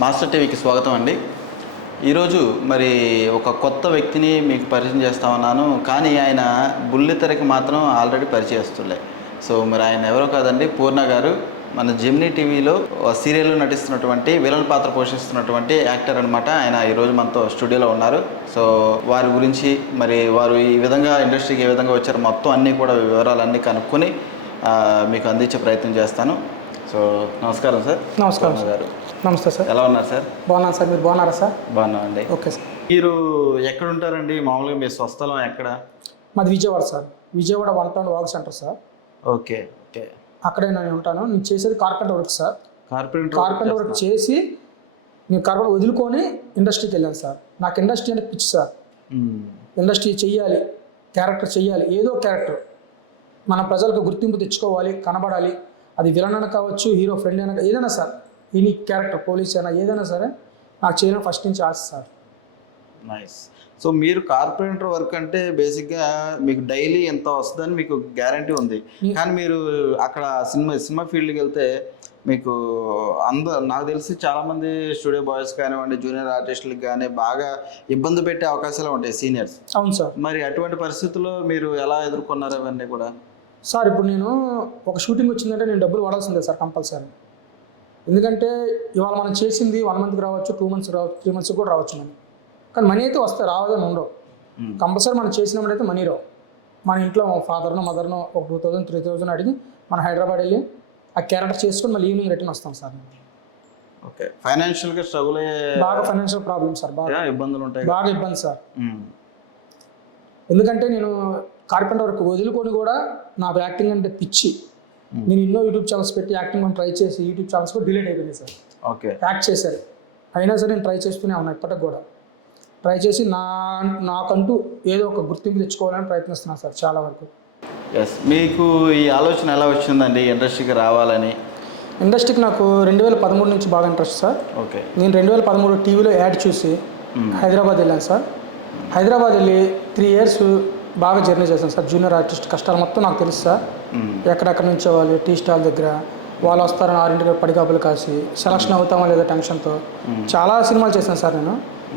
Master టీవీకి స్వాగతం అండి. ఈరోజు మరి ఒక కొత్త వ్యక్తిని మీకు పరిచయం చేస్తా ఉన్నాను. కానీ ఆయన బుల్లితెరకి మాత్రం ఆల్రెడీ పరిచయస్తులే. సో మరి ఆయన ఎవరో కాదండి, పూర్ణ గారు. మన జెమినీ టీవీలో సీరియల్లో నటిస్తున్నటువంటి విలన్ పాత్ర పోషిస్తున్నటువంటి యాక్టర్ అనమాట. ఆయన ఈరోజు మనతో స్టూడియోలో ఉన్నారు. సో వారి గురించి, మరి వారు ఈ విధంగా ఇండస్ట్రీకి ఏ విధంగా వచ్చారు, మొత్తం అన్నీ కూడా వివరాలన్నీ కనుక్కొని మీకు అందించే ప్రయత్నం చేస్తాను. సో నమస్కారం సార్. నమస్కారం గారు. నమస్తే సార్. ఎలా ఉన్నారు సార్? బాగున్నాను సార్. మీరు బాగున్నారా సార్? బాగున్నామండి. Okay sir. మీరు ఎక్కడ ఉంటారండి? మామూలుగా మీ స్వస్థలం ఎక్కడ? మాది Vijayawada sir. Vijayawada 1 town walk centre sir. Okay okay. అక్కడే నేను ఉంటాను. నేను చేసేది carpenter work sir. Carpenter work చేసి నేను కార్పెంటర్ వదులుకొని ఇండస్ట్రీకి వెళ్ళాను సార్. నాకు ఇండస్ట్రీ అంటే పిచ్చి సార్. ఇండస్ట్రీ చెయ్యాలి, క్యారెక్టర్ చెయ్యాలి, ఏదో క్యారెక్టర్ మన ప్రజలకు గుర్తింపు తెచ్చుకోవాలి, కనబడాలి. అది విలన్ అయినా కావచ్చు, హీరో ఫ్రెండ్ అయినా, ఏదైనా సార్. ఎనీ క్యారెక్టర్, పోలీస్ అయినా ఏదైనా సరే నాకు చేయడం ఫస్ట్ నుంచి ఆశ సార్. నైస్. సో మీరు కార్పెంటర్ వర్క్ అంటే బేసిక్గా మీకు డైలీ ఎంత వస్తుందని మీకు గ్యారంటీ ఉంది. కానీ మీరు అక్కడ సినిమా ఫీల్డ్కి వెళ్తే మీకు నాకు తెలిసి చాలామంది స్టూడియో బాయ్స్ కానివ్వండి, జూనియర్ ఆర్టిస్టులకు కానీ బాగా ఇబ్బంది పెట్టే అవకాశాలు ఉంటాయి సీనియర్స్. అవును సార్. మరి అటువంటి పరిస్థితుల్లో మీరు ఎలా ఎదుర్కొన్నారు అవన్నీ కూడా? సార్ ఇప్పుడు నేను ఒక షూటింగ్ వచ్చిందంటే నేను డబ్బులు వాడాల్సిందే సార్, కంపల్సరీ. ఎందుకంటే ఇవాళ మనం చేసింది 1 మంత్కి రావచ్చు, 2 మంత్స్ రావచ్చు, 3 మంత్స్కి కూడా రావచ్చు మనీ. కానీ మనీ అయితే వస్తాయి, రావదని ఉండవు. కంపల్సరీ మనం చేసినప్పుడు అయితే మనీ రావు. మన ఇంట్లో ఫాదర్నో మదర్నో ఒక 2000 3000 అడిగి మనం హైదరాబాద్ వెళ్ళి ఆ క్యారెక్టర్ చేసుకుని మళ్ళీ ఈవినింగ్ రిటర్న్ వస్తాం సార్. ఓకే. ఫైనాన్షియల్గా స్ట్రగుల్ బాగా ఫైనాన్షియల్ ప్రాబ్లమ్ సార్. బాగా ఇబ్బందులు ఉంటాయి. బాగా ఇబ్బంది సార్. ఎందుకంటే నేను కార్పెంటర్ వరకు వదులుకొని కూడా నాకు యాక్టింగ్ అంటే పిచ్చి. నేను ఎన్నో యూట్యూబ్ ఛానల్స్ పెట్టి యాక్టింగ్ అని ట్రై చేసి యూట్యూబ్ ఛానల్స్ కూడా డిలీట్ అయిపోయింది సార్. ఓకే. యాక్ట్ చేశారు, అయినా సరే నేను ట్రై చేస్తూనే ఉన్నా. ఇప్పటికి కూడా ట్రై చేసి నాకంటూ ఏదో ఒక గుర్తింపు తెచ్చుకోవాలని ప్రయత్నిస్తున్నాను సార్ చాలా వరకు. ఎస్. మీకు ఈ ఆలోచన ఎలా వచ్చిందండి ఇండస్ట్రీకి రావాలని? ఇండస్ట్రీకి నాకు 2013 నుంచి బాగా ఇంట్రెస్ట్ సార్. ఓకే. నేను 2013 టీవీలో యాడ్ చూసి హైదరాబాద్ వెళ్ళాను సార్. హైదరాబాద్ వెళ్ళి 3 ఇయర్స్ బాగా జర్నీ చేశాను సార్. జూనియర్ ఆర్టిస్ట్ కష్టాలు మొత్తం నాకు తెలుసు సార్. ఎక్కడెక్కడ నుంచి వాళ్ళు టీ స్టాల్ దగ్గర వాళ్ళు వస్తారని 6 పడిగాపులు కాసి సెలక్షన్ అవుతామా లేదా టెన్షన్తో చాలా సినిమాలు చేశాను సార్ నేను.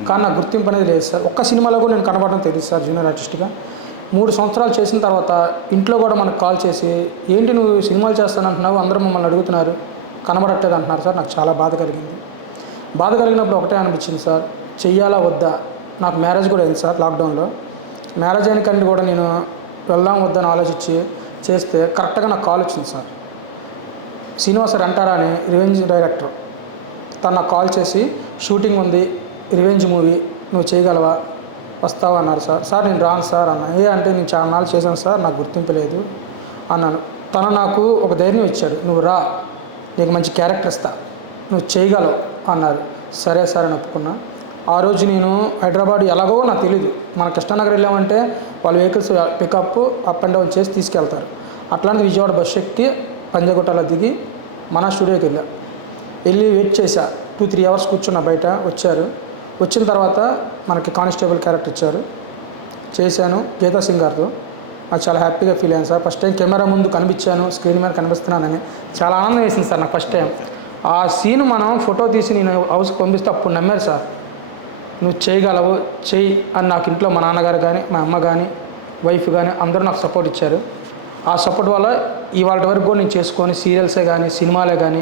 కానీ నాకు గుర్తింపు అనేది లేదు సార్. ఒక్క సినిమాలో కూడా నేను కనబడడం తెలియదు సార్ జూనియర్ ఆర్టిస్ట్గా. 3 సంవత్సరాలు చేసిన తర్వాత ఇంట్లో కూడా మనకు కాల్ చేసి ఏంటి నువ్వు సినిమాలు చేస్తానంటున్నావు, అందరూ మమ్మల్ని అడుగుతున్నారు, కనబడట్లేదు అంటున్నారు సార్. నాకు చాలా బాధ కలిగింది. బాధ కలిగినప్పుడు ఒకటే అనిపించింది సార్, చెయ్యాలా వద్దా. నాకు మ్యారేజ్ కూడా అయింది సార్ లాక్డౌన్లో. మ్యారేజ్ అయిన కంటే కూడా నేను వెళ్దాం వద్దని ఆలోచించి చేస్తే కరెక్ట్గా నాకు కాల్ వచ్చింది సార్. శ్రీనివాస్ సార్ అంటారా అని రివెంజ్ డైరెక్టర్, తను నాకు కాల్ చేసి షూటింగ్ ఉంది, రివెంజ్ మూవీ, నువ్వు చేయగలవా, వస్తావా అన్నారు సార్. సార్ నేను రాను సార్ అన్నా. అంటే నేను చాలా నాళ్ళు చేశాను సార్, నాకు గుర్తింపు లేదు అన్నాను. తను నాకు ఒక ధైర్యం ఇచ్చాడు, నువ్వు రా, నీకు మంచి క్యారెక్టర్ ఇస్తా, నువ్వు చేయగలవు అన్నారు. సరే సార్ అని ఒప్పుకున్నా. ఆ రోజు నేను హైదరాబాద్ ఎలాగో నాకు తెలీదు. మన కృష్ణానగర్ వెళ్ళామంటే వాళ్ళ vehicles pickup up and down చేసి తీసుకెళ్తారు. అట్లాంటి విజయవాడ బస్సు ఎక్కి పంజగుట్టలో దిగి మన స్టూడియోకి వెళ్ళి వెయిట్ చేశా. 2-3 అవర్స్ కూర్చున్నా బయట. వచ్చారు. వచ్చిన తర్వాత మనకి కానిస్టేబుల్ క్యారెక్టర్ ఇచ్చారు, చేశాను గీతా సింగ్ గారితో. నాకు చాలా హ్యాపీగా ఫీల్ అయ్యాను సార్. ఫస్ట్ టైం కెమెరా ముందు కనిపించాను, స్క్రీన్ మీద కనిపిస్తున్నానని చాలా ఆనందం వేసింది సార్ నాకు ఫస్ట్ టైం. ఆ సీన్ మనం ఫోటో తీసి నేను హౌస్కి పంపిస్తే అప్పుడు నమ్మారు సార్, నువ్వు చేయగలవు, చెయ్యి అని. నాకు ఇంట్లో మా నాన్నగారు కానీ, మా అమ్మ కానీ, వైఫ్ కానీ అందరూ నాకు సపోర్ట్ ఇచ్చారు. ఆ సపోర్ట్ వల్ల ఇవాళ వరకు కూడా నేను చేసుకొని సీరియల్సే కానీ సినిమాలే కానీ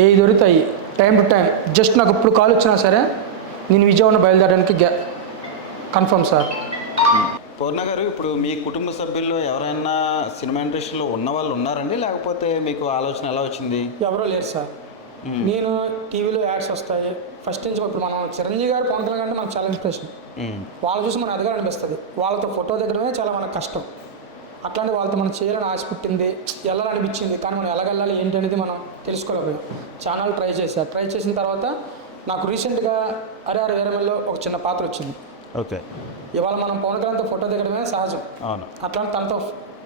ఏ దొరుకుతాయి టైం టు టైం. జస్ట్ నాకు ఇప్పుడు కాల్ వచ్చినా సరే నేను విజయవాడ బయలుదేరడానికి కన్ఫర్మ్ సార్. పూర్ణ గారు, ఇప్పుడు మీ కుటుంబ సభ్యుల్లో ఎవరైనా సినిమా ఇండస్ట్రీలో ఉన్న వాళ్ళు ఉన్నారండి, లేకపోతే మీకు ఆలోచన ఎలా వచ్చింది? ఎవరో లేరు సార్. నేను టీవీలో యాడ్స్ వస్తాయి ఫస్ట్ నుంచి. ఇప్పుడు మనం చిరంజీవి గారు, పవన్ కళ్యాణ్ అంటే మనకు చాలా ఇన్స్పిరేషన్. వాళ్ళు చూసి మనం ఎదగాలనిపిస్తుంది. వాళ్ళతో ఫోటో దిగడమే చాలా మనకు కష్టం. అట్లాంటి వాళ్ళతో మనం చేయాలని ఆశ పుట్టింది, వెళ్ళాలనిపించింది. కానీ మనం ఎలాగెళ్ళాలి ఏంటి అనేది మనం తెలుసుకోలేకపోయాం. ఛానల్ ట్రై చేసిన తర్వాత నాకు రీసెంట్గా అరే వీరమల్లో ఒక చిన్న పాత్ర వచ్చింది. ఓకే. ఇవాళ మనం పవన్ కళ్యాణ్తో ఫోటో దిగడమే సహజం. అవును. అట్లాంటి తనతో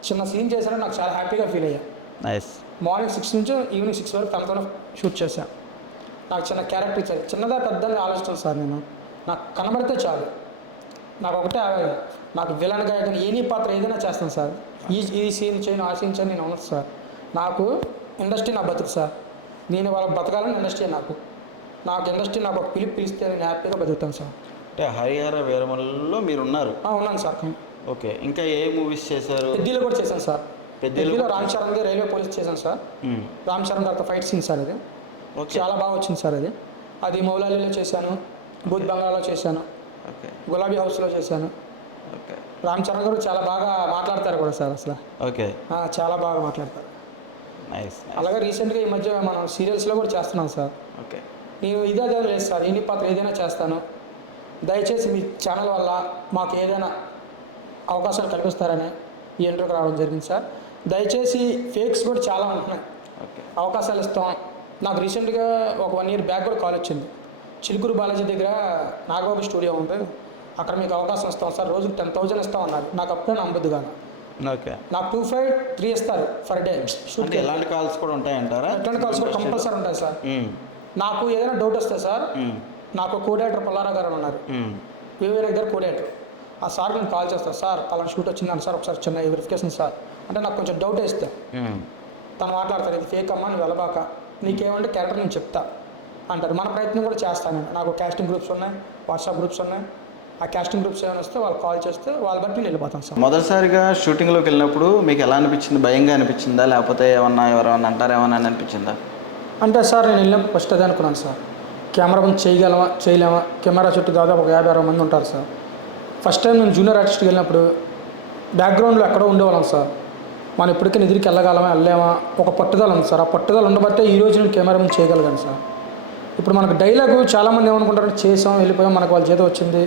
చిన్న సీన్ చేశానని నాకు చాలా హ్యాపీగా ఫీల్ అయ్యా. నైస్. మార్నింగ్ 6 నుంచి ఈవినింగ్ 6 వరకు తనతో షూట్ చేశాను. నాకు చిన్న క్యారెక్టర్ ఇచ్చారు. చిన్నదా పెద్దని ఆలోచిస్తాను సార్ నేను. నాకు కనబడితే చాలు. నాకు ఒకటే ఆవేదన, నాకు విలన్గా కానీ ఏనీ పాత్ర ఏదైనా చేస్తాను సార్. ఈ సీన్ చేయను, ఆ సీన్ చేయను నేను ఉండదు సార్. నాకు ఇండస్ట్రీ నా బతుకు సార్. నేను వాళ్ళకి బతకాలని ఇండస్ట్రీ నాకు. నాకు ఇండస్ట్రీ నాకు ఒక పిలిస్తే నేను హ్యాపీగా బతుకుతాను సార్. అంటే హరిహర వీరమల్లులో మీరు ఉన్నారు. ఉన్నాను సార్. ఓకే, ఇంకా ఏ మూవీస్ చేశారు? పెద్దీలో కూడా చేశాను సార్. పెద్దీలో పెద్దీలో రామ్ చరణ్ది రైల్వే పోలీస్ చేశాను సార్. రామ్ చరణ్ గారితో ఫైట్ సీన్ సార్ అది. ఓకే, చాలా బాగా వచ్చింది సార్ అది. అది మౌలాలీలో చేశాను, భూత్ బంగాళాలో చేశాను, ఓకే, గులాబీ హౌస్లో చేశాను. ఓకే, రామ్ చరణ్ గారు చాలా బాగా మాట్లాడతారు కూడా సార్ అసలు. ఓకే, చాలా బాగా మాట్లాడతారు. నైస్. అలాగే రీసెంట్గా ఈ మధ్య మనం సీరియల్స్లో కూడా చేస్తున్నాం సార్. ఓకే, నేను ఇదే లేదు సార్, ఎన్ని పాత్ర ఏదైనా చేస్తాను. దయచేసి మీ ఛానల్ వల్ల మాకు ఏదైనా అవకాశాలు కల్పిస్తారని ఈ ఇంటర్వ్యూకి రావడం జరిగింది సార్. దయచేసి ఫేక్స్ కూడా చాలా ఉంటున్నాయి, ఓకే, అవకాశాలు ఇస్తాం. నాకు రీసెంట్గా ఒక 1 year బ్యాక్ కూడా కాల్ వచ్చింది. చిలుకూరు బాలాజీ దగ్గర నాగబాబు స్టూడియో ఉంది, అక్కడ మీకు అవకాశం ఇస్తాం సార్, రోజుకి 10,000 ఇస్తాం అన్నారు. నాకు అప్పుడే నమ్మద్దు కాదు. ఓకే, నాకు 2-5-3 ఇస్తారు ఫర్ డే షూట్. అంటే ఎలాంటి కాల్స్ కూడా ఉంటాయంటారా? అట్లాంటి కాల్స్ కూడా కంపల్సరీ ఉంటాయి సార్. నాకు ఏదైనా డౌట్ వస్తే సార్, నాకు కోడేటర్ పుల్లారావు గారు ఉన్నారు, వివేక్ దగ్గర కోడేటర్. ఆ సార్ నేను కాల్ చేస్తాను, సార్ పలానా షూట్ వచ్చిందని సార్, ఒకసారి చిన్న వెరిఫికేషన్ సార్ అంటే నాకు కొంచెం డౌట్ వేస్తే తను మాట్లాడతారు, ఇది ఫేక్ అమ్మా నువ్వు వెళ్ళబాక, నీకేమంటే క్యారెక్టర్ నేను చెప్తా అంటారు. మన ప్రయత్నం కూడా చేస్తాను. నాకు కాస్టింగ్ గ్రూప్స్ ఉన్నాయి, వాట్సాప్ గ్రూప్స్ ఉన్నాయి. ఆ కాస్టింగ్ గ్రూప్స్ ఏమైనా వస్తే వాళ్ళు కాల్ చేస్తే వాళ్ళ బట్టి నేను వెళ్ళిపోతాను సార్. మొదటిసారిగా షూటింగ్లోకి వెళ్ళినప్పుడు మీకు ఎలా అనిపించింది? భయంగా అనిపించిందా, లేకపోతే ఎవరన్నా అంటారేమన్నా అని అనిపించిందా? అంటే సార్ నేను వెళ్ళినప్పుడు ఫస్ట్ అదే అనుకున్నాను సార్, కెమెరా ముందు చేయగలమా చేయలేమా. కెమెరా చుట్టూ దాదాపు ఒక 50-60 మంది ఉంటారు సార్. ఫస్ట్ టైం నేను జూనియర్ ఆర్టిస్ట్కి వెళ్ళినప్పుడు బ్యాక్గ్రౌండ్లో ఎక్కడో ఉండేవాళ్ళం సార్. మనం ఎప్పటికైనా ఎదురుకి వెళ్ళగలమా వెళ్ళలేమా ఒక పట్టుదల ఉంది సార్. ఆ పట్టుదల ఉండబట్టే ఈరోజు నేను కెమెరా ముందు చేయగలిగాను సార్. ఇప్పుడు మనకు డైలాగు చాలామంది ఏమనుకుంటారు, చేసాం వెళ్ళిపోయాం మనకు వాళ్ళ చేత వచ్చింది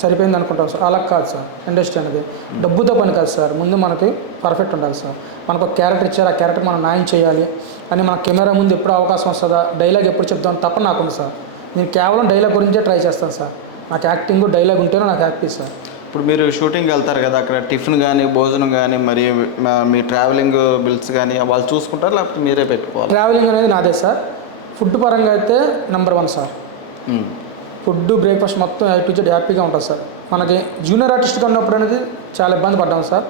సరిపోయింది అనుకుంటాం సార్. అలా కాదు సార్. ఇండస్ట్రీ అనేది డబ్బుతో పని కాదు సార్. ముందు మనకి పర్ఫెక్ట్ ఉండాలి సార్. మనకు ఒక క్యారెక్టర్ ఇచ్చారు, ఆ క్యారెక్టర్ మనం న్యాయం చేయాలి అని మన కెమెరా ముందు ఎప్పుడు అవకాశం వస్తుందా, డైలాగ్ ఎప్పుడు చెప్తాం తప్ప నాకుంది సార్. నేను కేవలం డైలాగ్ గురించే ట్రై చేస్తాను సార్. నాకు యాక్టింగ్ డైలాగ్ ఉంటేనే నాకు హ్యాపీ సార్. ఇప్పుడు మీరు షూటింగ్కి వెళ్తారు కదా, అక్కడ టిఫిన్ కానీ భోజనం కానీ మరి మీ ట్రావెలింగ్ బిల్స్ కానీ వాళ్ళు చూసుకుంటారు, లేకపోతే మీరే పెట్టుకోవాలి? ట్రావెలింగ్ అనేది నాదే సార్. ఫుడ్ పరంగా అయితే నెంబర్ 1 సార్. ఫుడ్ బ్రేక్ఫాస్ట్ మొత్తం A to Z హ్యాపీగా ఉంటుంది సార్. మనకి జూనియర్ ఆర్టిస్ట్గా ఉన్నప్పుడు అనేది చాలా ఇబ్బంది పడ్డాం సార్.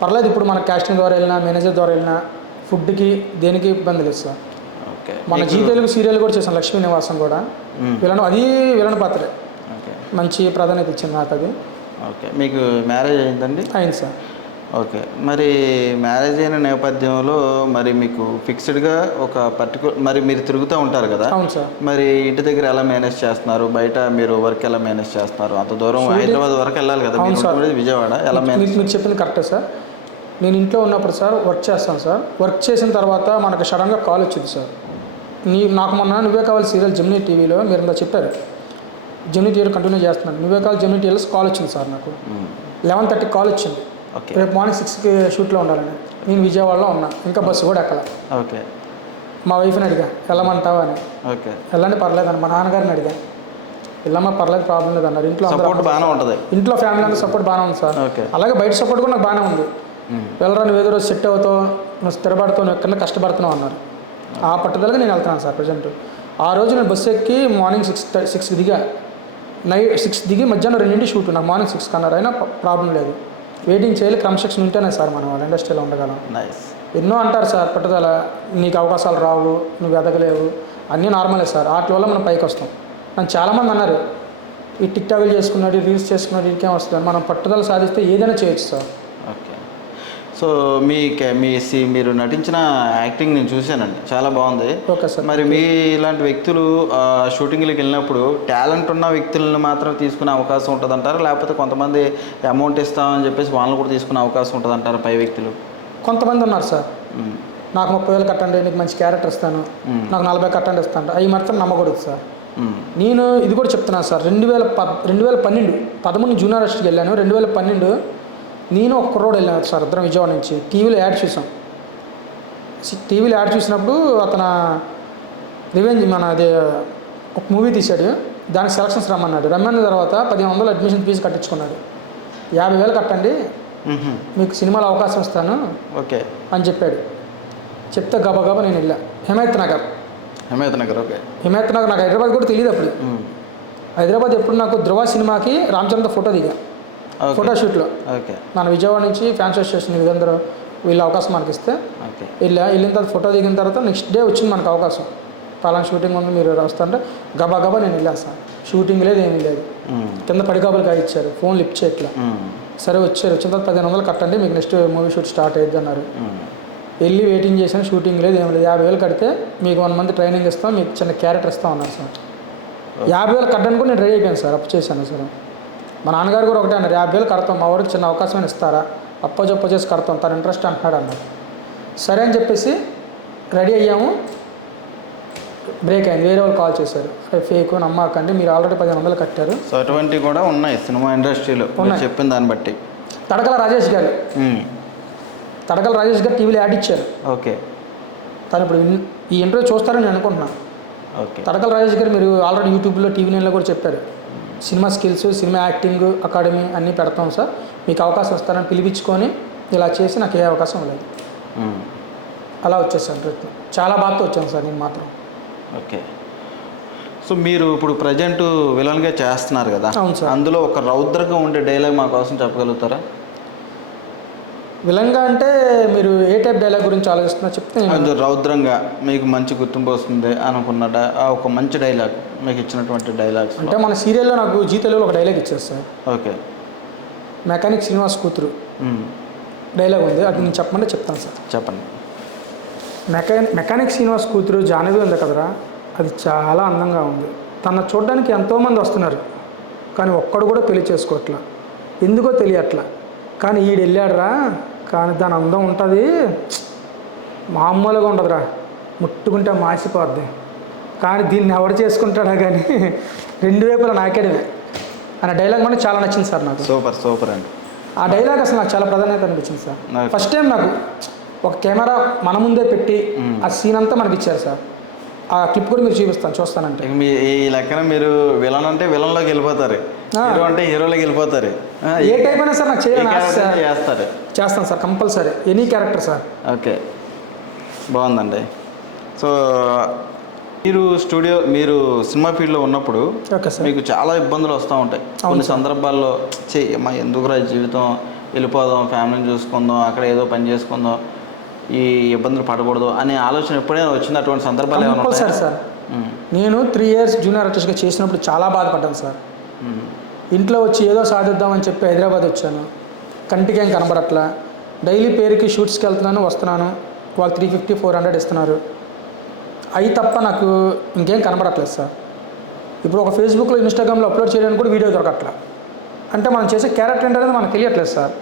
పర్లేదు, ఇప్పుడు మన కాస్టింగ్ ద్వారా వెళ్ళినా మేనేజర్ ద్వారా వెళ్ళినా ఫుడ్కి దేనికి ఇబ్బంది లేదు సార్. ఓకే, మన జీ తెలుగు సీరియల్ కూడా చేసాం, లక్ష్మీ నివాసం కూడా విలన్ పాత్రే. ఓకే, మంచి ప్రాధాన్యత ఇచ్చింది నాకు అది. ఓకే, మీకు మ్యారేజ్ అయిందండి? అయింది సార్. ఓకే, మరి మ్యారేజ్ అయిన నేపథ్యంలో మరి మీకు ఫిక్స్డ్గా ఒక మరి మీరు తిరుగుతూ ఉంటారు కదా? అవును సార్. మరి ఇంటి దగ్గర ఎలా మేనేజ్ చేస్తున్నారు, బయట మీరు వర్క్ ఎలా మేనేజ్ చేస్తున్నారు? అంత దూరం హైదరాబాద్ వరకు వెళ్ళాలి కదా, విజయవాడ ఎలా మేనేజ్? మీరు చెప్పింది కరెక్టే సార్. నేను ఇంట్లో ఉన్నప్పుడు సార్ వర్క్ చేస్తాను సార్. వర్క్ చేసిన తర్వాత మనకు సడన్గా కాల్ వచ్చింది సార్. నాకు మొన్న నువ్వే కావాలి సీరియల్ జెమినీ టీవీలో మీరు ఇంకా చెప్పారు, జెమినీ టీవీలో కంటిన్యూ చేస్తున్నాను. నువ్వే కావాలి జెమినీ టీవీలో కాల్ వచ్చింది సార్. నాకు 11:30 కాల్ వచ్చింది. రేపు మార్నింగ్ 6కి షూట్లో ఉండాలని. నేను విజయవాడలో ఉన్నా, ఇంకా బస్సు కూడా ఎక్కల. ఓకే, మా వైఫ్ని అడిగా వెళ్ళమంటావా అని. ఓకే, వెళ్ళండి పర్లేదు అని. మా నాన్నగారిని అడిగా, వెళ్ళమ్మా పర్లేదు ప్రాబ్లం లేదు అన్నారు. ఇంట్లో సపోర్ట్ బాగానే ఉంటుంది, ఇంట్లో ఫ్యామిలీ అంతా సపోర్ట్ బాగానే ఉంది సార్. అలాగే బయట సపోర్ట్ కూడా నాకు బాగానే ఉంది. వెళ్ళరా నువ్వు ఏదో రోజు సెట్ అవుతావు, నువ్వు స్థిరపడతావు, నువ్వు ఎక్కడ కష్టపడుతున్నావు అన్నారు. ఆ పట్టుదలగా నేను వెళ్తున్నాను సార్ ప్రజెంట్. ఆ రోజు నేను బస్సు ఎక్కి మార్నింగ్ 6కి దిగా, నైట్ 6 దిగి మధ్యాహ్నం 2 షూట్. నాకు మార్నింగ్ 6 అన్నారు, అయినా ప్రాబ్లం లేదు. వెయిటింగ్ చేయాలి, క్రమశిక్షణ ఉంటేనే సార్ మనం వాళ్ళ ఇండస్ట్రీలో ఉండగలం. ఎన్నో అంటారు సార్ పట్టుదల, నీకు అవకాశాలు రావు, నువ్వు ఎదగలేవు, అన్నీ నార్మలే సార్. వాటి వల్ల మనం పైకి వస్తాం. నన్ను చాలామంది అన్నారు, ఈ టిక్టాక్లు చేసుకున్నాడు, రీల్స్ చేసుకున్నాడు, వీడికేం వస్తుంది. మనం పట్టుదల సాధిస్తే ఏదైనా చేయొచ్చు సార్. ఓకే, సో మీరు నటించిన యాక్టింగ్ నేను చూశానండి, చాలా బాగుంది. Okay sir. మరి మీ ఇలాంటి వ్యక్తులు షూటింగ్లకు వెళ్ళినప్పుడు టాలెంట్ ఉన్న వ్యక్తులను మాత్రం తీసుకునే అవకాశం ఉంటుంది అంటారా, లేకపోతే కొంతమంది అమౌంట్ ఇస్తామని చెప్పేసి వాళ్ళని కూడా తీసుకునే అవకాశం ఉంటుంది అంటారా పై వ్యక్తులు? కొంతమంది ఉన్నారు సార్, నాకు 30,000 కట్టండి, నీకు మంచి క్యారెక్టర్ ఇస్తాను, నాకు 40 కట్టండి ఇస్తాను, అవి మాత్రం నమ్మకూడదు సార్. నేను ఇది కూడా చెప్తున్నాను సార్. 2013 జూనియర్ ఆర్టిస్ట్కి వెళ్ళాను. 2012 నేను ఒక కుర్రోడు వెళ్ళాను సార్, ఇద్దరం విజయవాడ నుంచి. టీవీలో యాడ్ చూసాం. టీవీలో యాడ్ చూసినప్పుడు అతను రివెంజ్ అదే ఒక మూవీ తీశాడు, దానికి సెలక్షన్స్ రమ్మన్న తర్వాత 1500 అడ్మిషన్ ఫీజు కట్టించుకున్నాడు. 50,000 కట్టండి, మీకు సినిమాలో అవకాశం ఇస్తాను ఓకే అని చెప్పాడు. చెప్తే గబగబా నేను వెళ్ళా. హిమాయత్ నగర్. ఓకే, హిమాయత్ నగర్ నాకు హైదరాబాద్ కూడా తెలియదు అప్పుడు. హైదరాబాద్ ఎప్పుడు నాకు ధృవ సినిమాకి రామ్ చరణ్తో ఫోటో దిగా, ఫోటోషూట్లో. మన విజయవాడ నుంచి ఫ్యాన్స్ స్టేషన్ వీళ్ళందరూ వీళ్ళ అవకాశం మనకి ఇస్తే వెళ్ళిన తర్వాత ఫోటో దిగిన తర్వాత నెక్స్ట్ డే వచ్చింది మనకు అవకాశం. పలానా షూటింగ్ ఉంది మీరు వస్తుంటే గబా గబా నేను వెళ్ళాను సార్. షూటింగ్ లేదు ఏమీ లేదు, కింద పడికాపులు కాయ ఇచ్చారు, ఫోన్ లిఫ్ట్ చేయట్లా. సరే వచ్చారు, వచ్చిన తర్వాత 1500 కట్టండి మీకు నెక్స్ట్ మూవీ షూట్ స్టార్ట్ అయ్యిద్ది అన్నారు. వెళ్ళి వెయిటింగ్ చేశాను, షూటింగ్ లేదు ఏం లేదు. 50,000 కడితే మీకు 1 మంత్ ట్రైనింగ్ ఇస్తాం, మీకు చిన్న క్యారెక్టర్ ఇస్తాం అన్నారు సార్. 50,000 కట్టడానికి కూడా నేను రెడీ అయిపోయాను సార్, అప్పు చేశాను సార్. మా నాన్నగారు కూడా ఒకటే అన్నారు, 50,000 కడతాం, మా వాడికి చిన్న అవకాశం ఇస్తారా, అప్ప చేసి కడతాం, తన ఇంట్రెస్ట్ అంటున్నాడు అన్నారు. సరే అని చెప్పేసి రెడీ అయ్యాము. బ్రేక్ అయింది, వేరే వాళ్ళు కాల్ చేశారు, ఫేక్ నమ్మకండి మీరు ఆల్రెడీ 1500 కట్టారు. సో అటువంటివి కూడా ఉన్నాయి సినిమా ఇండస్ట్రీలో చెప్పిన దాన్ని బట్టి. తడకల రాజేష్ గారు టీవీలో యాడ్ ఇచ్చారు. ఓకే, తను ఇప్పుడు ఈ ఇంటర్వ్యూ చూస్తారని నేను అనుకుంటున్నాను. ఓకే, తడకల రాజేష్ గారు మీరు ఆల్రెడీ యూట్యూబ్లో టీవీ నైన్లో కూడా చెప్పారు, cinema skills, cinema acting academy అన్నీ పెడతాం సార్, మీకు అవకాశం ఇస్తారని పిలిపించుకొని ఇలా చేసి నాకు ఏ అవకాశం లేదు. అలా వచ్చేసాను ప్రయత్నం, చాలా బాగా వచ్చాను సార్ నేను మాత్రం. ఓకే, సో మీరు ఇప్పుడు ప్రజెంట్ విలన్గా చేస్తున్నారు కదా, అవును సార్. అందులో ఒక రౌద్రంగా ఉండే డైలాగ్ మా కోసం చెప్పగలుగుతారా? విలంగా అంటే మీరు ఏ టైప్ డైలాగ్ గురించి ఆలోచిస్తున్నా చెప్తే కొంచెం రౌద్రంగా మీకు మంచి గుర్తింపు వస్తుంది అనుకున్న ఒక మంచి డైలాగ్ మీకు ఇచ్చినటువంటి డైలాగ్స్. అంటే మన సీరియల్లో నాకు జీ తెలుగులో ఒక డైలాగ్ ఇచ్చారు సార్. ఓకే, మెకానిక్ శ్రీనివాస్ కూతురు డైలాగ్ ఉంది, అది నేను చెప్పమంటే చెప్తాను సార్. చెప్పండి. మెకానిక్ శ్రీనివాస్ కూతురు జానవి ఉంది కదరా, అది చాలా అందంగా ఉంది. తన చూడడానికి ఎంతోమంది వస్తున్నారు, కానీ ఒక్కడు కూడా పెళ్లి చేసుకోవట్లా, ఎందుకో తెలియట్లా. కానీ ఈడు వెళ్ళాడురా, కానీ దాని అందం ఉంటుంది, మామూలుగా ఉండదురా, ముట్టుకుంటే మాసిపోద్ది. కానీ దీన్ని ఎవరు చేసుకుంటాడా కానీ 2 వైపులా నాకేడమే అనే డైలాగ్ మనకి చాలా నచ్చింది సార్ నాకు. సూపర్ సూపర్ అండి. ఆ డైలాగ్ అసలు నాకు చాలా ప్రాధాన్యత అనిపించింది సార్. ఫస్ట్ టైం నాకు ఒక కెమెరా మన ముందే పెట్టి ఆ సీన్ అంతా మనకి ఇచ్చారు సార్. ఆ క్లిప్ కూడా మీరు చూస్తానంటే మీ ఈ లెక్కన మీరు విలన్ అంటే విలన్లోకి వెళ్ళిపోతారు, హీరో అంటే హీరోలోకి వెళ్ళిపోతారు. ఏ టైప్ అయినా సార్ నాకు చేస్తారు, చేస్తాను sir compulsory, any character sir. Okay, బాగుందండి. సో మీరు సినిమా ఫీల్డ్లో ఉన్నప్పుడు మీకు చాలా ఇబ్బందులు వస్తూ ఉంటాయి. కొన్ని సందర్భాల్లో మా ఎందుకురా జీవితం, వెళ్ళిపోదాం, ఫ్యామిలీని చూసుకుందాం, అక్కడ ఏదో పని చేసుకుందాం, ఈ ఇబ్బందులు పడకూడదు అనే ఆలోచన ఎప్పుడైనా వచ్చింది? అటువంటి సందర్భాలు ఏమైనా సార్? నేను 3 years జూనియర్ ఆర్టిస్ట్గా చేసినప్పుడు చాలా బాధపడ్డాను సార్. ఇంట్లో వచ్చి ఏదో సాధిద్దామని చెప్పి హైదరాబాద్ వచ్చాను, కంటికి ఏం కనబడట్లా. డైలీ పేరుకి షూట్స్కి వెళ్తున్నాను వస్తున్నాను, వాళ్ళు 350-400 ఇస్తున్నారు, అవి తప్ప నాకు ఇంకేం కనబడట్లేదు సార్. ఇప్పుడు ఒక ఫేస్బుక్లో ఇన్స్టాగ్రామ్లో అప్లోడ్ చేయడానికి కూడా వీడియో దొరకట్లా. అంటే మనం చేసే క్యారెక్టర్ ఏంటనేది మనకు తెలియట్లేదు సార్.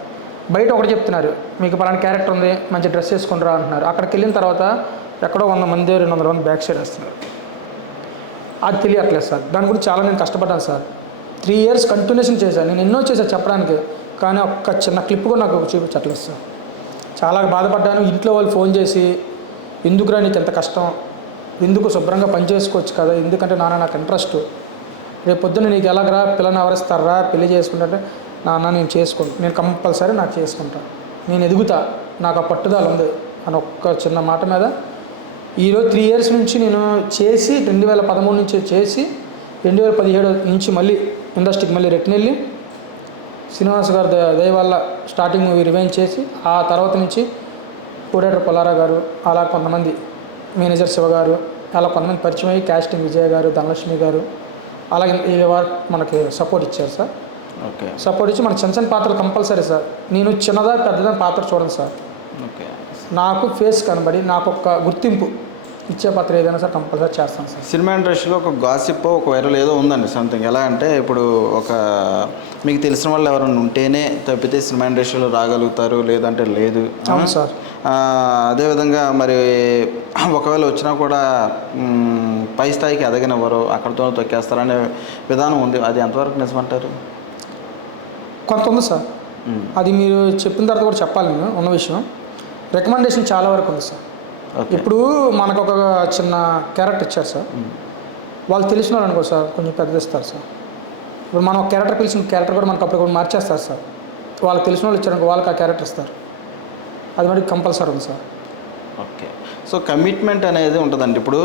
బయట ఒకటి చెప్తున్నారు, మీకు పలానా క్యారెక్టర్ ఉంది, మంచి డ్రెస్ వేసుకుంటారా అంటున్నారు. అక్కడికి వెళ్ళిన తర్వాత ఎక్కడో 100 మంది 200 మంది బ్యాక్ సైడ్ వేస్తున్నారు, అది తెలియట్లేదు సార్. దాని గురించి చాలా నేను కష్టపడ్డాను సార్. 3 years కంటిన్యూషన్ చేశాను, నేను ఎన్నో చేశాను చెప్పడానికి, కానీ ఒక్క చిన్న క్లిప్ కూడా నాకు చూపించట్లేదు సార్. చాలా బాధపడ్డాను. ఇంట్లో వాళ్ళు ఫోన్ చేసి, ఎందుకురా నీకు ఎంత కష్టం, ఎందుకు శుభ్రంగా పని చేసుకోవచ్చు కదా, ఎందుకంటే నాకు ఇంట్రెస్ట్, రేపు పొద్దున్న నీకు ఎలాగరా పిల్లని ఎవరిస్తారా పెళ్లి చేసుకుంటే, నాన్న నేను చేసుకుంటాను, నేను కంపల్సరీ నాకు చేసుకుంటాను, నేను ఎదుగుతా, నాకు ఆ పట్టుదల ఉంది అని ఒక్క చిన్న మాట మీద ఈరోజు 3 years నుంచి నేను చేసి 2013 నుంచి చేసి 2017 నుంచి మళ్ళీ ఇండస్ట్రీకి మళ్ళీ రిటర్న్ వెళ్ళి శ్రీనివాస్ గారి దయ వల్ల స్టార్టింగ్ మూవీ రివైండ్ చేసి, ఆ తర్వాత నుంచి కోడేటర్ పుల్లారా గారు, అలా కొంతమంది మేనేజర్ శివ గారు, అలా కొంతమంది పరిచయం అయ్యి కాస్టింగ్ విజయ్ గారు, ధనలక్ష్మి గారు, అలాగే వారు మనకి సపోర్ట్ ఇచ్చారు సార్. ఓకే, సపోర్ట్ ఇచ్చి మన చిన్న పాత్రలు కంపల్సరీ సార్. నేను చిన్నదా పెద్దదా పాత్ర చూడండి సార్, ఓకే, నాకు ఫేస్ కనబడి నాకు ఒక గుర్తింపు ఇచ్చే పాత్ర ఏదైనా సార్ కంపల్సరీ చేస్తాను సార్. సినిమా ఇండస్ట్రీలో ఒక గాసిప్, ఒక వైరల్ ఏదో ఉందండి సంథింగ్. ఎలా అంటే ఇప్పుడు ఒక మీకు తెలిసిన వాళ్ళు ఎవరైనా ఉంటేనే తప్పితే సినిమా ఇండస్ట్రీలో రాగలుగుతారు, లేదంటే లేదు. అవును సార్. అదేవిధంగా మరి ఒకవేళ వచ్చినా కూడా పై స్థాయికి ఎదగనివ్వరు, అక్కడితో తొక్కేస్తారనే విధానం ఉంది. అది ఎంతవరకు నిజమంటారు? కొంత ఉంది సార్, అది మీరు చెప్పిన తర్వాత కూడా చెప్పాలి. నేను ఉన్న విషయం రికమెండేషన్ చాలా వరకు ఉంది సార్. ఇప్పుడు మనకు ఒక చిన్న క్యారెక్టర్ ఇచ్చారు సార్, వాళ్ళు తెలిసిన వాళ్ళు అనుకో సార్ కొంచెం పెద్దది ఇస్తారు సార్. ఇప్పుడు మనం ఒక క్యారెక్టర్ పిలిచిన క్యారెక్టర్ కూడా మనకు అప్పుడు కూడా మార్చేస్తారు సార్. వాళ్ళకి తెలిసిన వాళ్ళు ఇచ్చారనుకో వాళ్ళకి ఆ క్యారెక్టర్ ఇస్తారు, అది మరి కంపల్సరీ ఉంది సార్. ఓకే, సో కమిట్మెంట్ అనేది ఉంటుందండి. ఇప్పుడు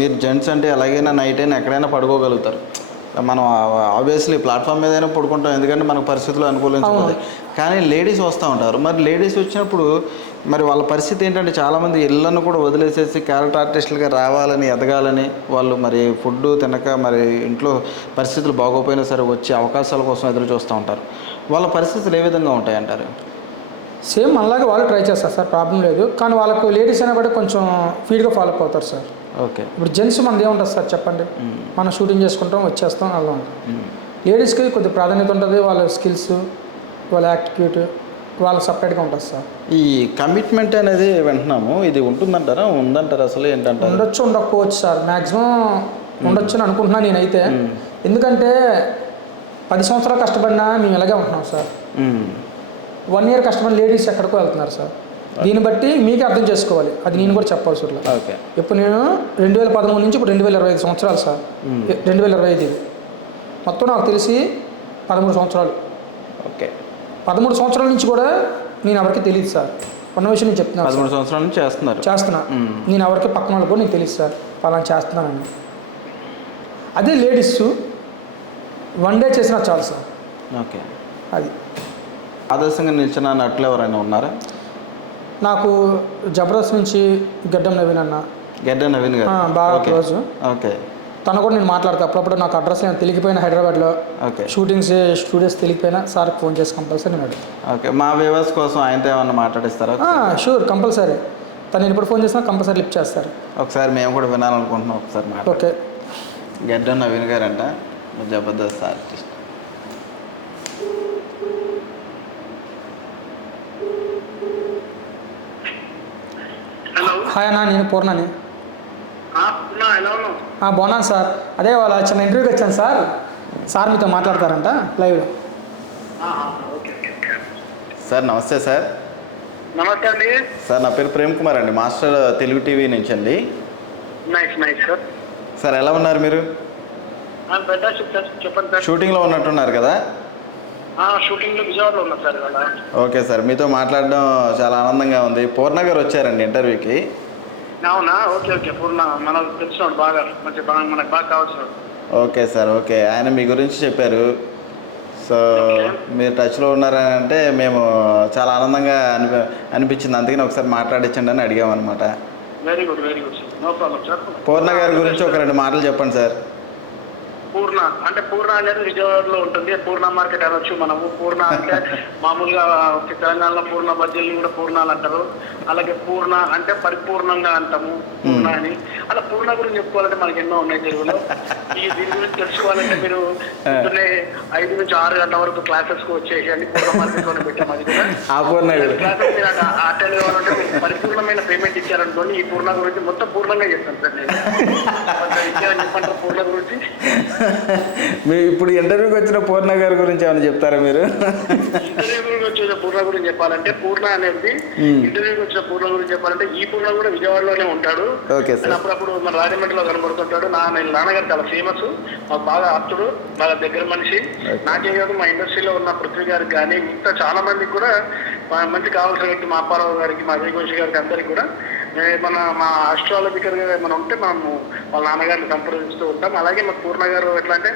మీరు జెంట్స్ అంటే ఎలాగైనా నైట్ అయినా ఎక్కడైనా పడుకోగలుగుతారు, మనం ఆబ్వియస్లీ ప్లాట్ఫామ్ మీద అయినా పడుకుంటాం, ఎందుకంటే మనకు పరిస్థితులు అనుకూలించబోతాయి. కానీ లేడీస్ వస్తూ ఉంటారు. మరి లేడీస్ వచ్చినప్పుడు మరి వాళ్ళ పరిస్థితి ఏంటంటే చాలామంది ఇళ్ళను కూడా వదిలేసేసి క్యారెక్టర్ ఆర్టిస్టులుగా రావాలని ఎదగాలని వాళ్ళు మరి ఫుడ్ తినక మరి ఇంట్లో పరిస్థితులు బాగోపోయినా సరే వచ్చే అవకాశాల కోసం ఎదురు చూస్తూ ఉంటారు. వాళ్ళ పరిస్థితులు ఏ విధంగా ఉంటాయంటారు? సేమ్ మనలాగే వాళ్ళు ట్రై చేస్తారు సార్, ప్రాబ్లం లేదు. కానీ వాళ్ళకు లేడీస్ అయినా కూడా కొంచెం ఫీడ్గా ఫాలో అప్ అవుతారు సార్. ఓకే. ఇప్పుడు జెంట్స్ మనది ఏముంటుంది సార్ చెప్పండి, మనం షూటింగ్ చేసుకుంటాం వచ్చేస్తాం అలా ఉంటుంది. లేడీస్కి కొద్ది ప్రాధాన్యత ఉంటుంది, వాళ్ళ స్కిల్స్ వాళ్ళ యాక్టివిటీ వాళ్ళకి సపరేట్గా ఉంటుంది సార్. ఈ కమిట్మెంట్ అనేది వింటున్నాము, ఇది ఉంటుందంటారా, ఉందంటారా, అసలు ఏంటంటారు? ఉండొచ్చు ఉండకపోవచ్చు సార్, మ్యాక్సిమం ఉండొచ్చు అని అనుకుంటున్నాను నేనైతే. ఎందుకంటే 10 సంవత్సరాలు కష్టపడినా మేము ఇలాగే ఉంటున్నాం సార్. 1 ఇయర్ కష్టపడిన లేడీస్ ఎక్కడికో వెళ్తున్నారు సార్. దీన్ని బట్టి మీకే అర్థం చేసుకోవాలి, అది నేను కూడా చెప్పాల్సి ఉంటుంది. ఓకే. ఇప్పుడు నేను 2013 నుంచి ఇప్పుడు 2025 సంవత్సరాలు సార్. 2025 మొత్తం నాకు తెలిసి 13 సంవత్సరాలు. ఓకే. 13 సంవత్సరాల నుంచి కూడా నేను ఎవరికి తెలియదు సార్. ఉన్న విషయం నేను చెప్తున్నాను. 13 సంవత్సరాల నుంచి చేస్తున్నా. నేను ఎవరికి పక్కన వాళ్ళకి కూడా నేను తెలియదు సార్ పలానా చేస్తున్నానని. అదే లేడీస్ 1 డే చేసినా చాలు సార్. ఓకే. అది ఆదర్శంగా నిలిచిన నటులు ఎవరైనా ఉన్నారా? నాకు జబర్దస్త్ నుంచి గడ్డం నవీన్ అన్న, గడ్డం నవీన్ గారు బాగా క్లోజ్. ఓకే. తను కూడా నేను మాట్లాడతా అప్పుడప్పుడు. నాకు అడ్రస్ నేను తెలియకపోయినా హైదరాబాద్లో ఓకే షూటింగ్స్ స్టూడియోస్ తెలియకపోయినా సార్కి ఫోన్ చేసి కంపల్సరీ నేను అడుగు. ఓకే. మా వ్యూవర్స్ కోసం ఆయనతో ఏమన్నా మాట్లాడిస్తారా? Sure, compulsory. తను ఎప్పుడు ఫోన్ చేసినా కంపల్సరీ లిఫ్ట్ చేస్తారు. ఒకసారి మేము కూడా వినాలనుకుంటున్నాం, ఒకసారి మాట. ఓకే. గడ్డం నవీన్ గారు అంట జబర్దస్త్ ఆర్టిస్ట్. హాయ్ అన్న, నేను పూర్ణని. బాగున్నాను సార్. అదే వాళ్ళ చిన్న ఇంటర్వ్యూకి వచ్చాను సార్. సార్ మీతో మాట్లాడతారంట లైవ్లో. సార్ నమస్తే సార్. నమస్తే అండి సార్, నా పేరు ప్రేమ్ కుమార్ అండి, మాస్టర్ తెలుగు టీవీ నుంచి అండి. సార్. సార్ ఎలా ఉన్నారు మీరు? చెప్పండి సార్. షూటింగ్లో ఉన్నట్టున్నారు కదా? షూటింగ్లో విజయవాడలో ఉన్నా సార్ ఇవాళ. ఓకే సార్, మీతో మాట్లాడడం చాలా ఆనందంగా ఉంది. పూర్ణ గారు వచ్చారండి ఇంటర్వ్యూకి. అవునా? Okay okay. పూర్ణ మనకు తెలిసినాడు, బాగా మంచి మనకు బాగా కావాల్సినాడు. Okay sir. ఓకే. ఆయన మీ గురించి చెప్పారు. సో మీరు టచ్లో ఉన్నారని అంటే మేము చాలా ఆనందంగా అనిపించింది, అందుకని ఒకసారి మాట్లాడించండి అని అడిగామన్నమాట. Very good very good sir, no problem sir. Purna గారి గురించి ఒక 2 మాటలు చెప్పండి సార్. పూర్ణ అంటే పూర్ణ అనేది విజయవాడలో ఉంటుంది. పూర్ణ మార్కెట్ అనొచ్చు మనము. పూర్ణ అంటే మామూలుగా తెలంగాణలో పూర్ణ బజ్జీలు కూడా పూర్ణాలు అంటారు. అలాగే పూర్ణ అంటే పరిపూర్ణంగా అంటాము పూర్ణ అని. అలా పూర్ణ గురించి చెప్పుకోవాలంటే మనకి ఎన్నో ఉన్నాయి తెలుగులో. దీని గురించి తెలుసుకోవాలంటే మీరు పొద్దున్నే 5 నుంచి 6 గంటల వరకు క్లాసెస్కి వచ్చేసి పూర్ణ మార్కెట్లోనే పెట్టాము. అది కూడా క్లాసెస్ మీరు అటెండ్ కావాలంటే పరిపూర్ణమైన పేమెంట్ ఇచ్చారనుకోండి, ఈ పూర్ణ గురించి మొత్తం పూర్ణంగా చెప్తాను సార్ నేను. ఇచ్చారని చెప్పంటారు పూర్ణ గురించి. మీరు ఇప్పుడు ఇంటర్వ్యూకి వచ్చిన పూర్ణ గారి గురించి ఏమైనా చెప్తారా మీరు? ఇంటర్వ్యూకి వచ్చిన పూర్ణ గురించి చెప్పాలంటే పూర్ణ అనేది ఇంటర్వ్యూకి వచ్చిన పూర్ణ గురించి చెప్పాలంటే ఈ పూర్ణ కూడా విజయవాడలోనే ఉంటాడు. అప్పుడప్పుడు మన రాజమండ్రిలో కనబడుతుంటాడు. నాన్నగారు చాలా ఫేమస్, మాకు బాగా ఆప్తుడు, బాగా దగ్గర మనిషి. నాకే కాదు మా ఇండస్ట్రీలో ఉన్న పృథ్వీ గారికి కానీ మిగతా చాలా మందికి కూడా మంచి కావాల్సిన వ్యక్తి. మా అప్పారావు గారికి, మా అజయ్ ఘోష్ గారికి అందరికీ కూడా మా ఆస్ట్రాలజికల్గా ఏమైనా ఉంటే మనము వాళ్ళ నాన్నగారిని సంప్రదిస్తూ ఉంటాం. అలాగే మా పూర్ణ గారు ఎట్లా అంటే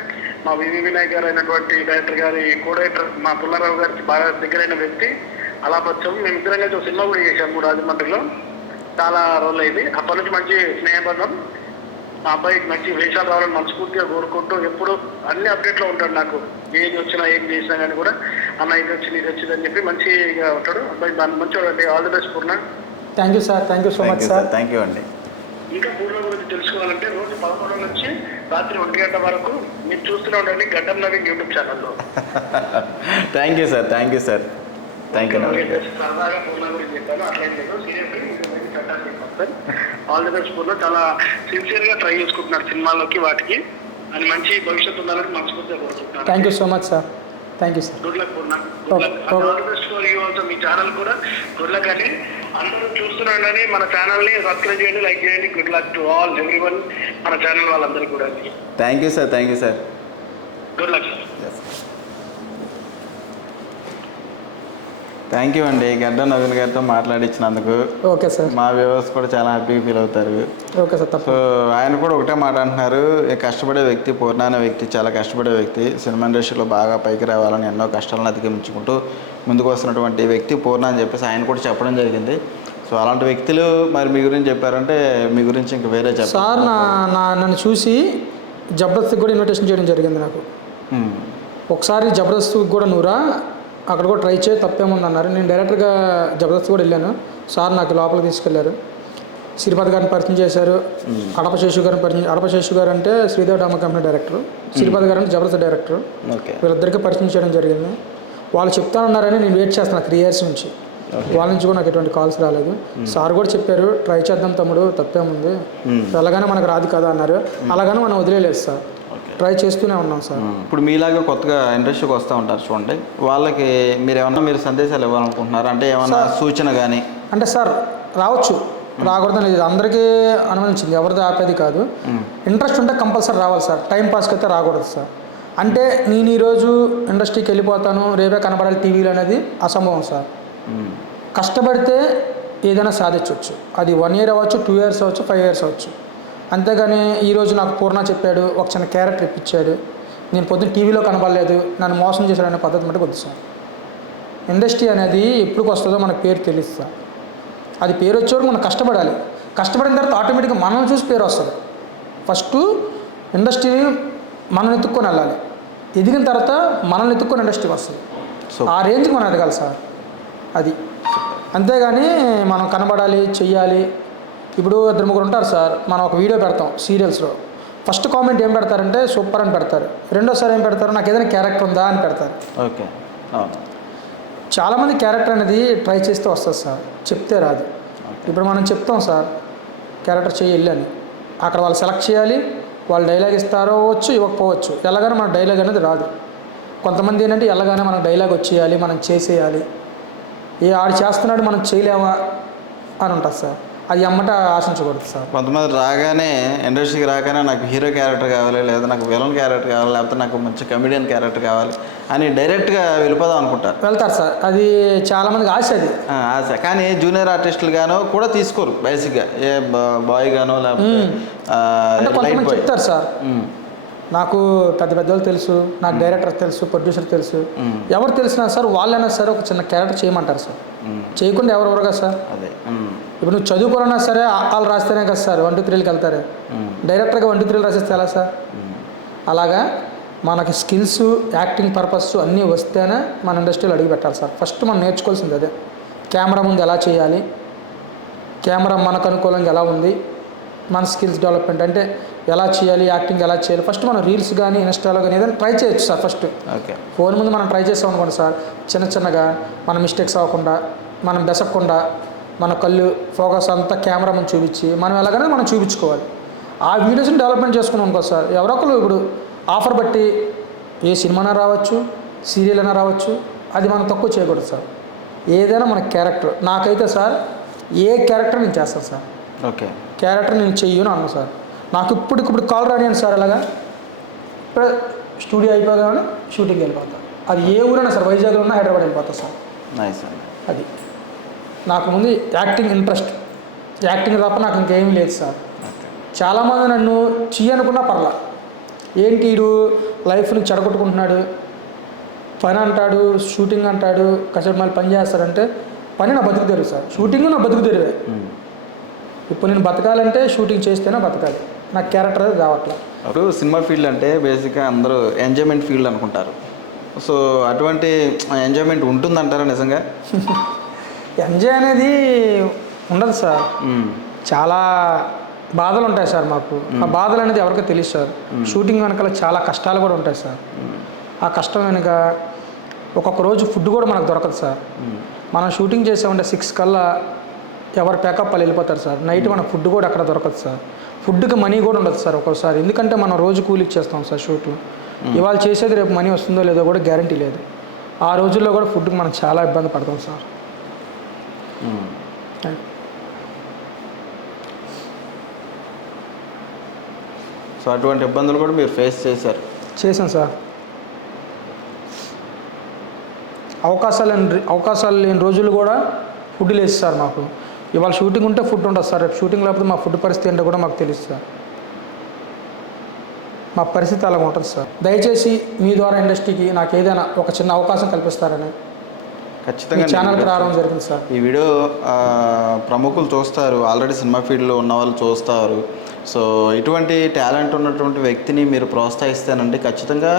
మా వివి వినాయక్ గారు అయినటువంటి డైరెక్టర్ గారి కో డైరెక్టర్ మా పుల్లారావు గారికి బాగా దగ్గరైన వ్యక్తి. అలా వచ్చాము. మేము ఇద్దరం కలిసి ఒక సినిమా కూడా చేశాము రాజమండ్రిలో, చాలా రోజులు అయింది. అప్పటి నుంచి మంచి స్నేహబంధం. మా అబ్బాయికి మంచి వేషాలు రావాలని మనస్ఫూర్తిగా కోరుకుంటూ ఎప్పుడు అన్ని అప్డేట్లో ఉంటాడు. నాకు ఏది వచ్చినా ఏం చేసినా కానీ కూడా అన్న ఇది వచ్చింది ఇది వచ్చింది అని చెప్పి మంచిగా ఉంటాడు అబ్బాయి. దాన్ని మంచిగా అండి. All the best Purna. Thank you sir. Thank you so much sir. Thank you అండి. ఇంకా పూర్ణ గురించి తెలుసుకోవాలంటే రోజు 11 నుంచి రాత్రి 1 గంట వరకు మీరు చూస్తూనే ఉండండి గడ్డం నవీన్ యూట్యూబ్ ఛానల్లో. Thank you sir. Thank you sir. Thank you. సరదాగా పూర్ణ గురించి చెప్పాను, అట్లేం లేదు. సీరియస్లీ ఆల్ ది బెస్ట్ పూర్ణ. చాలా సిన్సియర్గా ట్రై చేసుకుంటున్నారు సినిమాల్లోకి వాటికి. అని మంచి భవిష్యత్తు ఉండాలని మనస్ఫూర్తిగా కోరుకుంటున్నాను. Thank you so much sir. Thank you sir. Good luck Purna. Good luck. All the best for you also. మీ ఛానల్ కూడా గుడ్ లక్ అండి. అందరూ చూస్తున్నారని మన ఛానల్ని సబ్స్క్రైబ్ చేయండి, లైక్ చేయండి. Good luck to all everyone, మన ఛానల్ వాళ్ళందరికీ కూడా. Thank you sir. Thank you sir. Good luck sir. Thank you అండి గడ్డం నవీన్ గారితో మాట్లాడించినందుకు. Okay sir. మా వ్యూవర్స్ కూడా చాలా హ్యాపీగా ఫీల్ అవుతారు. Okay sir. సో ఆయన కూడా ఒకటే మాట అంటున్నారు, కష్టపడే వ్యక్తి, పూర్ణ అనే వ్యక్తి చాలా కష్టపడే వ్యక్తి. సినిమా ఇండస్ట్రీలో బాగా పైకి రావాలని ఎన్నో కష్టాలను అధిగమించుకుంటూ ముందుకు వస్తున్నటువంటి వ్యక్తి పూర్ణ అని చెప్పేసి ఆయన కూడా చెప్పడం జరిగింది. సో అలాంటి వ్యక్తులు మరి మీ గురించి చెప్పారంటే మీ గురించి ఇంక వేరే చెప్పారు సార్. నన్ను చూసి జబర్దస్త్కి కూడా ఇన్విటేషన్ చేయడం జరిగింది నాకు. ఒకసారి జబర్దస్త్కి కూడా నువ్వురా, అక్కడ కూడా ట్రై చేయి, తప్పేముంది అన్నారు. నేను డైరెక్ట్గా జబర్దస్త్ కూడా వెళ్ళాను. సార్ నాకు లోపలికి తీసుకెళ్లారు. శ్రీపతి గారిని పరిచయం చేశారు. అడపశేషు గారిని పరిచయం. అడపశేషు గారు అంటే Sridevi drama company director, Sripathi గారు అంటే జబర్దస్త్ డైరెక్టర్. వీళ్ళిద్దరికీ పరిచయం చేయడం జరిగింది. వాళ్ళు చెప్తానన్నారని నేను వెయిట్ చేస్తున్నాను 3 years నుంచి. వాళ్ళ నుంచి కూడా నాకు ఎటువంటి కాల్స్ రాలేదు. సార్ కూడా చెప్పారు ట్రై చేద్దాం తమ్ముడు, తప్పేముంది, అలాగానే మనకు రాదు కదా అన్నారు. అలాగనే మనం వదిలేదు సార్, ట్రై చేస్తూనే ఉన్నాం సార్. ఇప్పుడు మీలాగా కొత్తగా ఇండస్ట్రీకి వస్తూ ఉంటారు చూడండి, వాళ్ళకి మీరు సందేశాలు ఇవ్వాలనుకుంటున్నారు అంటే ఏమన్నా సూచన కానీ? అంటే సార్ రావచ్చు, రాకూడదని లేదు, అందరికీ అనుమతించింది, ఎవరిది ఆపేది కాదు. ఇంట్రెస్ట్ ఉంటే కంపల్సరీ రావాలి సార్, టైం పాస్కి అయితే రాకూడదు సార్. అంటే నేను ఈరోజు ఇండస్ట్రీకి వెళ్ళిపోతాను రేపే కనపడాలి టీవీలో అనేది అసంభవం సార్. కష్టపడితే ఏదైనా సాధించవచ్చు. అది 1 year అవ్వచ్చు, 2 years అవ్వచ్చు, 5 years అవ్వచ్చు. అంతేగాని ఈరోజు నాకు పూర్ణ చెప్పాడు, ఒక చిన్న క్యారెక్టర్ ఇప్పించాడు, నేను పొద్దున్న టీవీలో కనపడలేదు, నన్ను మోసం చేశాడనే పద్ధతి మట్టి వద్దు సార్. ఇండస్ట్రీ అనేది ఎప్పుడు వస్తుందో మనకు పేరు తెలుస్తా. అది పేరు వచ్చేవరకు మనం కష్టపడాలి. కష్టపడిన తర్వాత ఆటోమేటిక్గా మనం చూసి పేరు వస్తుంది. ఫస్ట్ ఇండస్ట్రీని మనం ఎత్తుక్కొని వెళ్ళాలి, ఎదిగిన తర్వాత మనల్ని ఎత్తుక్కొని ఇండస్ట్రీకి వస్తుంది. ఆ రేంజ్కి మనం ఎదగాలి సార్. అది అంతేగాని మనం కనబడాలి చెయ్యాలి. ఇప్పుడు 2-3 ఉంటారు సార్, మనం ఒక వీడియో పెడతాం సీరియల్స్లో, ఫస్ట్ కామెంట్ ఏం పెడతారంటే సూపర్ అని పెడతారు, రెండోసారి ఏం పెడతారు నాకు ఏదైనా క్యారెక్టర్ ఉందా అని పెడతారు. ఓకే, చాలామంది క్యారెక్టర్ అనేది ట్రై చేస్తే వస్తుంది సార్, చెప్తే రాదు. ఇప్పుడు మనం చెప్తాం సార్ క్యారెక్టర్ చేయాలి అని, అక్కడ వాళ్ళు సెలెక్ట్ చేయాలి, వాళ్ళు డైలాగ్ ఇస్తారో వచ్చు ఇవ్వకపోవచ్చు, ఎలాగైనా మన డైలాగ్ అనేది రాదు. కొంతమంది ఏంటంటే ఎలాగైనా మనకు డైలాగ్ వచ్చేయాలి, మనం చేసేయాలి, ఆడు చేస్తున్నాడు మనం చేయలేమా అని ఉంటుంది సార్. అది అమ్మట ఆశించకూడదు సార్. కొంతమంది రాగానే ఇండస్ట్రీకి రాగానే నాకు హీరో క్యారెక్టర్ కావాలి, లేదా నాకు విలన్ క్యారెక్టర్ కావాలి, లేకపోతే నాకు మంచి కమెడియన్ క్యారెక్టర్ కావాలి అని డైరెక్ట్గా వెళ్ళిపోదాం అనుకుంటారు. వెళ్తారు సార్, అది చాలామందికి ఆశ. అది ఆశ, కానీ జూనియర్ ఆర్టిస్టులు గానో కూడా తీసుకోరు బేసిక్గా, ఏ బాయ్ గానో లేకపోతే కొంతమంది చెప్తారు సార్ నాకు పెద్ద పెద్దలు తెలుసు, నాకు డైరెక్టర్ తెలుసు, ప్రొడ్యూసర్ తెలుసు, ఎవరు తెలిసినా సార్ వాళ్ళైనా సరే ఒక చిన్న క్యారెక్టర్ చేయమంటారు సార్. చేయకుండా ఎవరెవరు కదా సార్. అదే ఇప్పుడు నువ్వు చదువుకోవాలన్నా సరే వాళ్ళు రాస్తేనే కదా సార్ 1 2 3కి వెళ్తారు. డైరెక్టర్గా 1 2 3 రాసేస్తే ఎలా సార్? అలాగా మనకి స్కిల్స్, యాక్టింగ్ పర్పస్ అన్నీ వస్తేనే మన ఇండస్ట్రీలో అడుగు పెట్టాలి సార్. ఫస్ట్ మనం నేర్చుకోవాల్సింది అదే. కెమెరా ముందు ఎలా చేయాలి, కెమెరా మనకు అనుకూలంగా ఎలా ఉంది, మన స్కిల్స్ డెవలప్మెంట్ అంటే ఎలా చేయాలి, యాక్టింగ్ ఎలా చేయాలి, ఫస్ట్ మనం రీల్స్ కానీ ఇన్స్టాలో కానీ ఏదైనా ట్రై చేయొచ్చు సార్. ఫస్ట్ ఓకే, ఫోన్ ముందు మనం ట్రై చేస్తాం అనుకోండి సార్, చిన్నగా మన మిస్టేక్స్ అవ్వకుండా, మనం బెసక్కుండా, మన కళ్ళు ఫోకస్ అంతా కెమెరా ముందు చూపించి మనం ఎలాగైనా మనం చూపించుకోవాలి. ఆ వీడియోస్ని డెవలప్మెంట్ చేసుకున్నాం అనుకో సార్, ఎవరో ఒకరు ఇప్పుడు ఆఫర్ బట్టి ఏ సినిమానా రావచ్చు, సీరియల్ అయినా రావచ్చు, అది మనం తక్కువ చేయకూడదు సార్. ఏదైనా మన క్యారెక్టర్, నాకైతే సార్ ఏ క్యారెక్టర్ నేను చేస్తాను సార్. ఓకే, క్యారెక్టర్ నేను చెయ్యను అన్నాను సార్. నాకు ఇప్పుడు కాల్ రానియండి సార్, అలాగా ఇప్పుడు స్టూడియో అయిపోగానే షూటింగ్ వెళ్ళిపోతాను. అది ఏ ఊరైనా సార్, వైజాగ్లో ఉన్నా హైదరాబాద్ వెళ్ళిపోతా సార్. నైస్. అది నాకు ముందు యాక్టింగ్ ఇంట్రెస్ట్, యాక్టింగ్ తప్ప నాకు ఇంకేమీ లేదు సార్. చాలామంది నన్ను చెయ్యనుకున్నా పర్లా, ఏంటి వీడు లైఫ్ని చెడగొట్టుకుంటున్నాడు, పని అంటాడు, షూటింగ్ అంటాడు, కసేపు మళ్ళీ పని చేస్తాడంటే, పని నా బతుకు తెరువు సార్, షూటింగ్ నా బతుకు తెరువే. ఇప్పుడు నేను బతకాలంటే షూటింగ్ చేస్తేనే బతకాలి, నాకు క్యారెక్టర్ అది రావట్లేదు. ఇప్పుడు సినిమా ఫీల్డ్ అంటే బేసిక్గా అందరూ ఎంజాయ్మెంట్ ఫీల్డ్ అనుకుంటారు. సో అటువంటి ఎంజాయ్మెంట్ ఉంటుందంటారా నిజంగా? ఎంజాయ్ అనేది ఉండదు సార్, చాలా బాధలు ఉంటాయి సార్ మాకు. ఆ బాధలు అనేది ఎవరికీ తెలియదు సార్. షూటింగ్ వెనకాల చాలా కష్టాలు కూడా ఉంటాయి సార్. ఆ కష్టం వెనుక ఒక్కొక్క రోజు ఫుడ్ కూడా మనకు దొరకదు సార్. మనం షూటింగ్ చేసామంటే 6 కల్లా ఎవరు ప్యాకప్ వాళ్ళు వెళ్ళిపోతారు సార్. నైట్ మన ఫుడ్ కూడా అక్కడ దొరకదు సార్. ఫుడ్కి మనీ కూడా ఉండదు సార్ ఒక్కోసారి, ఎందుకంటే మనం రోజు కూలికి చేస్తాం సార్ షూట్లు. ఇవాళ చేసేది రేపు మనీ వస్తుందో లేదో కూడా గ్యారంటీ లేదు. ఆ రోజుల్లో కూడా ఫుడ్కి మనం చాలా ఇబ్బంది పడతాం సార్. సో అటువంటి ఇబ్బందులు కూడా మీరు ఫేస్ చేశాను సార్. అవకాశాలు లేని రోజులు కూడా ఫుడ్ లేదు సార్ మాకు. ఇవాళ షూటింగ్ ఉంటే ఫుడ్ ఉంటుంది సార్, రేపు షూటింగ్ లేకపోతే మా ఫుడ్ పరిస్థితి ఏంటో కూడా మాకు తెలుసు సార్. మా పరిస్థితి అలా ఉంటుంది సార్. దయచేసి మీ ద్వారా ఇండస్ట్రీకి నాకు ఏదైనా ఒక చిన్న అవకాశం కల్పిస్తారని ఖచ్చితంగా ఛానల్కి రావడం జరిగింది సార్. ఈ వీడియో ప్రముఖులు చూస్తారు, ఆల్రెడీ సినిమా ఫీల్డ్లో ఉన్న వాళ్ళు చూస్తారు. సో ఇటువంటి టాలెంట్ ఉన్నటువంటి వ్యక్తిని మీరు ప్రోత్సహిస్తానండి, ఖచ్చితంగా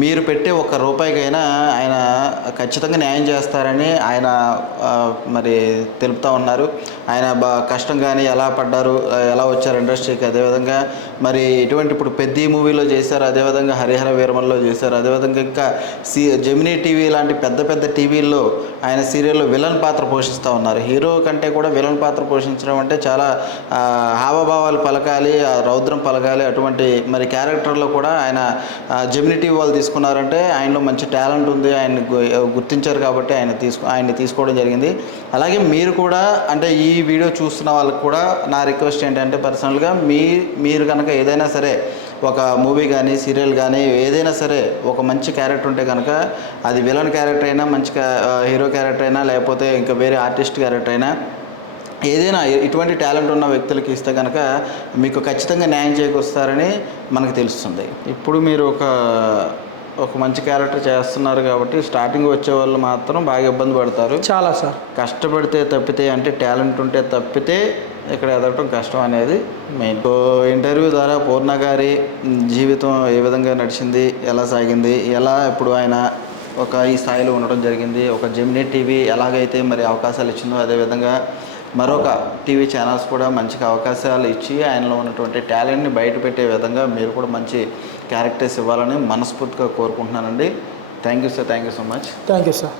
మీరు పెట్టే ఒక్క రూపాయికైనా ఆయన ఖచ్చితంగా న్యాయం చేస్తారని ఆయన మరి తెలుపుతూ ఉన్నారు. ఆయన కష్టం కానీ ఎలా పడ్డారు, ఎలా వచ్చారు ఇండస్ట్రీకి, అదేవిధంగా మరి ఇటువంటి ఇప్పుడు పెద్ద మూవీలో చేశారు, అదేవిధంగా హరిహర వీరమల్లో చేశారు, అదేవిధంగా ఇంకా జెమినీ టీవీ లాంటి పెద్ద పెద్ద టీవీల్లో ఆయన సీరియల్లో విలన్ పాత్ర పోషిస్తూ ఉన్నారు. హీరో కంటే కూడా విలన్ పాత్ర పోషించడం అంటే చాలా హావభావాలు పలకాలి, రౌద్రం పలకాలి. అటువంటి మరి క్యారెక్టర్లో కూడా ఆయన జెమినీ టీవీ వాళ్ళు తీసుకున్నారంటే ఆయనలో మంచి టాలెంట్ ఉంది, ఆయన్ని గుర్తించారు కాబట్టి ఆయన్ని తీసుకోవడం జరిగింది. అలాగే మీరు కూడా అంటే ఈ వీడియో చూస్తున్న వాళ్ళకి కూడా నా రిక్వెస్ట్ ఏంటంటే పర్సనల్గా మీరు కనుక ఏదైనా సరే ఒక మూవీ కానీ సీరియల్ కానీ ఏదైనా సరే ఒక మంచి క్యారెక్టర్ ఉంటే కనుక అది విలన్ క్యారెక్టర్ అయినా, మంచి హీరో క్యారెక్టర్ అయినా, లేకపోతే ఇంకా వేరే ఆర్టిస్ట్ క్యారెక్టర్ అయినా, ఏదైనా ఇటువంటి టాలెంట్ ఉన్న వ్యక్తులకి ఇస్తే కనుక మీకు ఖచ్చితంగా న్యాయం చేకూరుస్తారని మనకు తెలుస్తుంది. ఇప్పుడు మీరు ఒక మంచి క్యారెక్టర్ చేస్తున్నారు కాబట్టి స్టార్టింగ్ వచ్చే వాళ్ళు మాత్రం బాగా ఇబ్బంది పడతారు. చాలా సార్ కష్టపడితే తప్పితే, అంటే టాలెంట్ ఉంటే తప్పితే ఇక్కడ ఎదగటం కష్టం అనేది మెయిన్. ఇంటర్వ్యూ ద్వారా పూర్ణ గారి జీవితం ఏ విధంగా నడిచింది, ఎలా సాగింది, ఎలా ఇప్పుడు ఆయన ఈ స్థాయిలో ఉండడం జరిగింది, ఒక జెమినీ టీవీ ఎలాగైతే మరి అవకాశాలు ఇచ్చిందో అదేవిధంగా మరొక టీవీ ఛానల్స్ కూడా మంచిగా అవకాశాలు ఇచ్చి ఆయనలో ఉన్నటువంటి టాలెంట్ని బయటపెట్టే విధంగా మీరు కూడా మంచి క్యారెక్టర్స్ ఇవ్వాలని మనస్ఫూర్తిగా కోరుకుంటున్నానండి. Thank you sir, thank you so much. Thank you sir.